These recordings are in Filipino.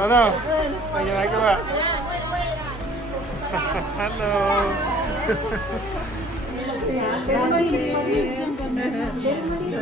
Ano? Ang ginagawa? Hello!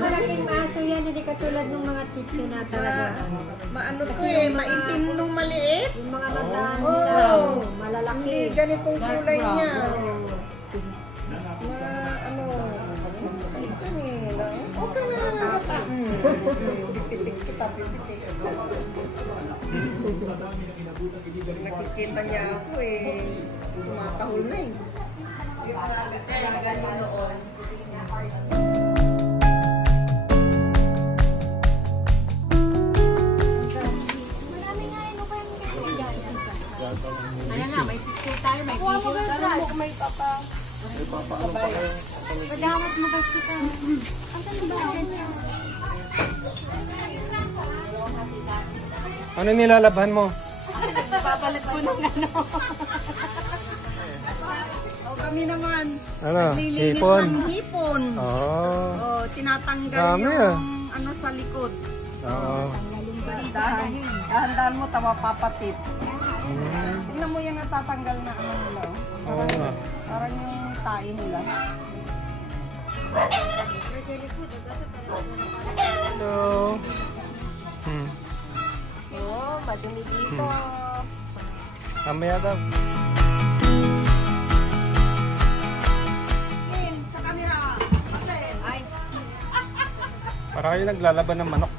Malaking maso yan, hindi katulad ng mga chicho na talaga. Maano to eh, maitim nung maliit. Yung mga mataan nila, malalaki. Hindi ganitong kulay niya. Ito nila. Huwag ka na bata. Pipitik kita, pipitik. Nakikita niya ako eh. Tumatahol na eh. Yung mga ganyan noon. Ayan nga, may picture tayo, may video tayo. May papa. Pagawat mo ba kita? Asan ba ganyan? Ano nilalaban mo? Papalit ko ng ano. O kami naman. Ano? Naglilinis Hipon? ng hipon. Oo. O, tinatanggal Dami, yung ano sa likod. Oo. Dahan-dahan mo, tawa papatit. Tingnan mo yan natatanggal na ano nila. Oo nga. Parang yung tae nila. Hello! Oo, madumi dito. Mamaya daw. Sa camera. Ay. Para kayo naglalaban ng manok.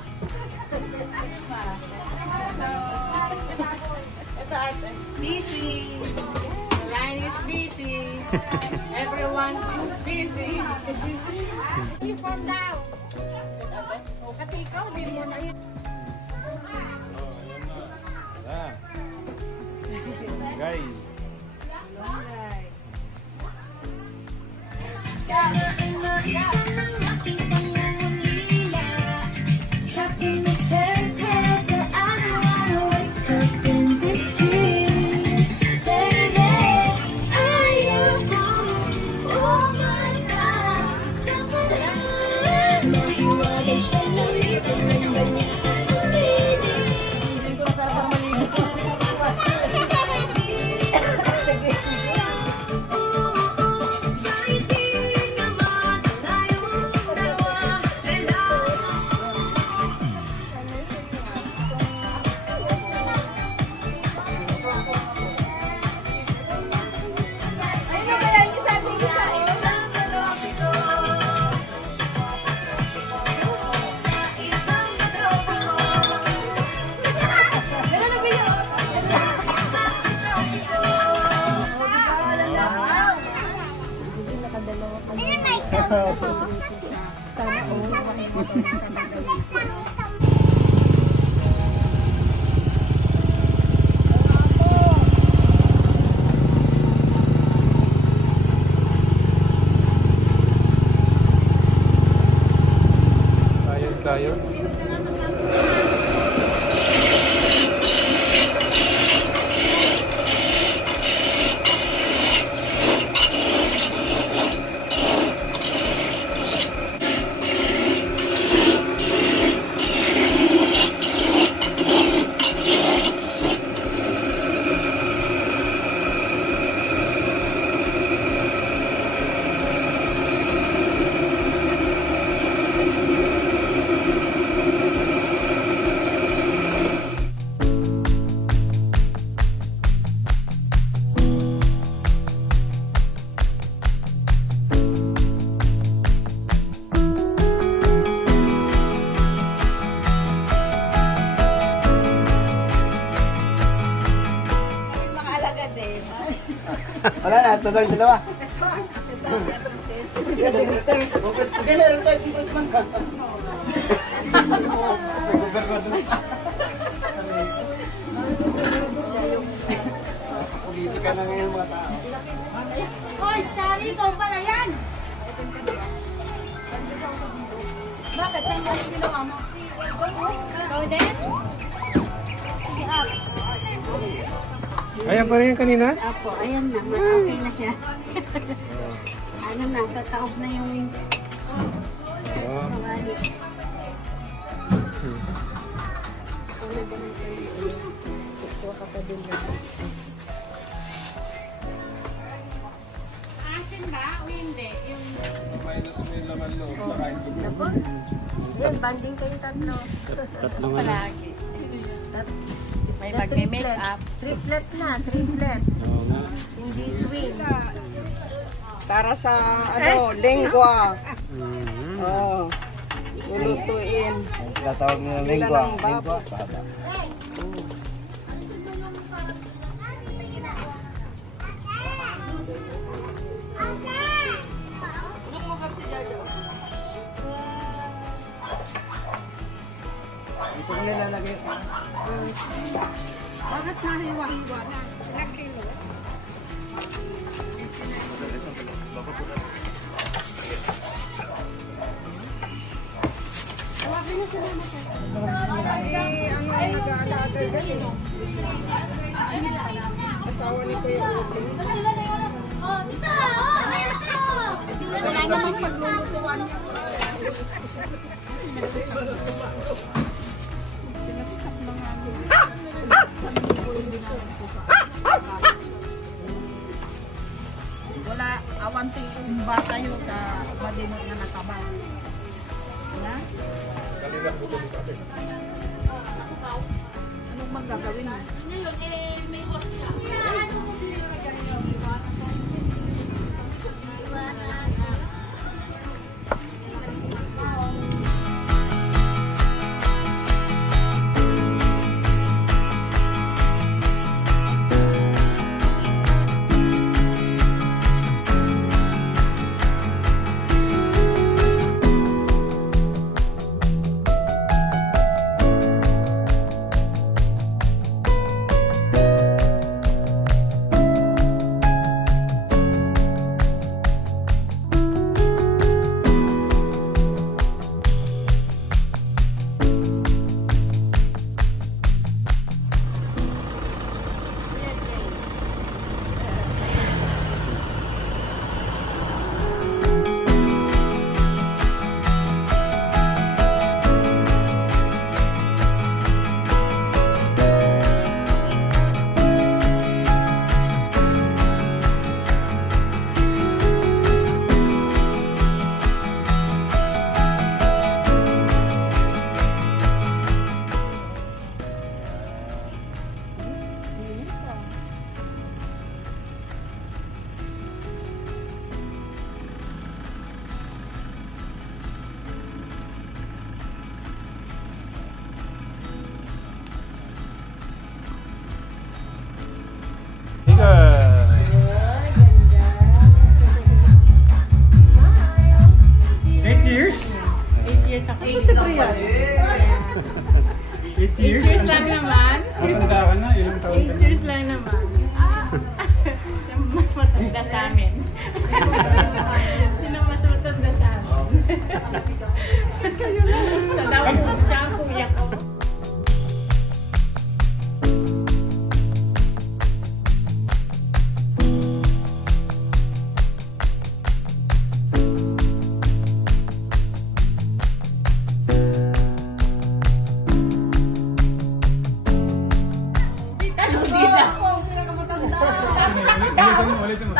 Busy. The line is busy. Everyone is busy. Uniform daw. O kasi ikaw, din mo na yun. Ah. Guys. Ayun. Wala na, tuloy yung dalawa. Hindi, meron tayo congressman ka. Politika na ngayon mga tao. Hoy, Shari, ikaw pa na yan! Bakit? Saan ba yung ginawa mo? Ikaw din? Sige, up. Ayan pa rin yung kanina? Apo, ayan na. Okay na siya. Ano na, kakaob na yung kawali. Ako? Yan, banding kayong tatlo. Tatlong ano. Palagi. May Na magme-make up. Triplet na, triplet. Oo nga. Hindi twin. Para sa lengua. Mhm. Oh. Lulutuin. Ang tatawag nila Ilan lingwa. ang babos? Baba. Ito ko nilalagay. Bakit nahiwa-hiwa na? Eh, ano ang nag-aalaga dyan? Asawa ni Kuya Ote. Wala namang paglulutuan niya. Wala, awanting bata yun sa madinot na nakabang. Na? Anong magagawin mo? Years? 8 years ako. Asa si Brian? 8 years? 8 years lang naman. Matanda ka na, ilang taon ka 8 na? years lang naman. Mas matanda sa amin. Sino mas matanda sa amin? Kayo lang. Siya ang kuya ko. Ulitin mo.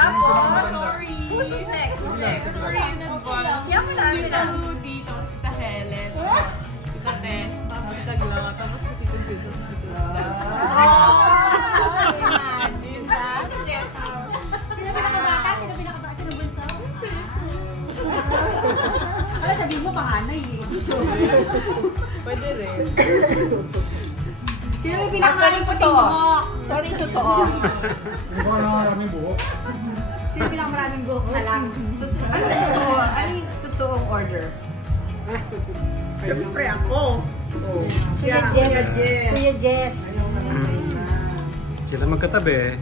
Who's next? Who's next? Sorry in advance. Yan mo na, Tita Rudy, tapos Tita Helen, Tita Tess, tapos Tita Glo, tapos si Tita Jesus. Sino pinakabata? Sino bunso? Wala, sabihin mo panganay eh. Pwede rin. Sino may pinakamaraming puting buhok? Sorry, totoo. Hindi ko na maraming buhok. Sino yung pinakamaraming buhok na lang? Ano totoo? Ano yung totoong order? Siyempre ako. Kuya Jess. Kuya Jess. Sila magkatabi.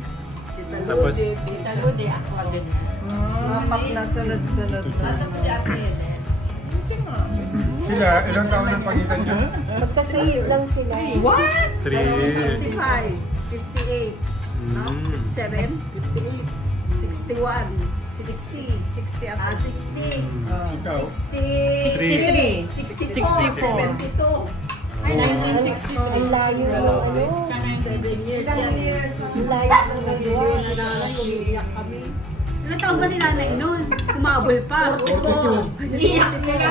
Tapos, Tita Rudy, ako din. Mapak na sunod-sunod na. Tapos si Ate Helen. sila, ilang taon ang pagitan nyo? Magka-3 lang sila. What? 3. 55, 58, 57, 58, 61, 60, 60 ako. 60, Ikaw? 60, 63. 64, 72. Ay, 1963. Ang layo ng ano. 7 years Ilang yan. years? Ang layo ng nagawa. Umiiyak kami. Ilang taon ba si nanay nun? Kumabol pa. Iyak nila.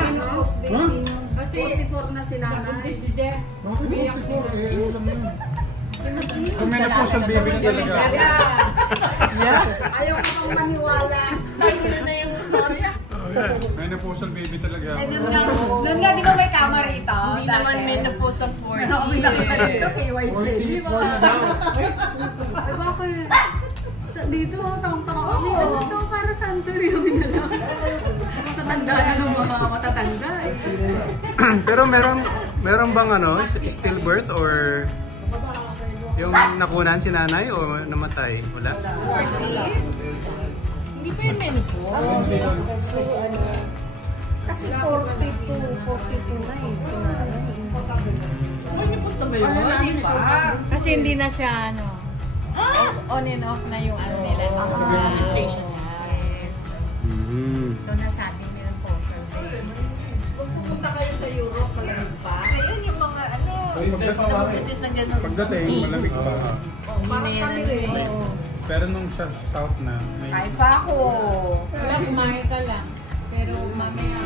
Kasi 44 na si nanay. nabuntis si Jeff. Umiyak po. Kung may na-puzzle baby talaga. Ayaw ko nang maniwala. Tayo na yung storya. May na-puzzle baby talaga. Eh, nun nga, di ba may kama rito? Hindi naman may napos ang 40. Ano kami nakita dito kay YJ? 44 na daw. Ay, bakit? Dito, tawang-tawa kami. Ano to? Para Santorio na lang. Matatanda na ng mga matatanda eh. Pero meron bang ano, stillbirth or yung nakunan si nanay o namatay? Wala? 40s? Hindi pa yun menopause. Kasi 42 na eh, si nanay. Menopause na ba yun? Hindi pa. Kasi hindi na siya ano. On and off na yung ano nila. Menstruation na. Yes. Mm. So nasabi nila po. Kung pupunta kayo sa Europe, malamig pa. Ayun yung mga ano. Pagdating, na gano'n. malamig pa. Parang kami rin. Pero nung sa south na, may Kain pa ako. Wala, kumain ka lang. Pero mamaya,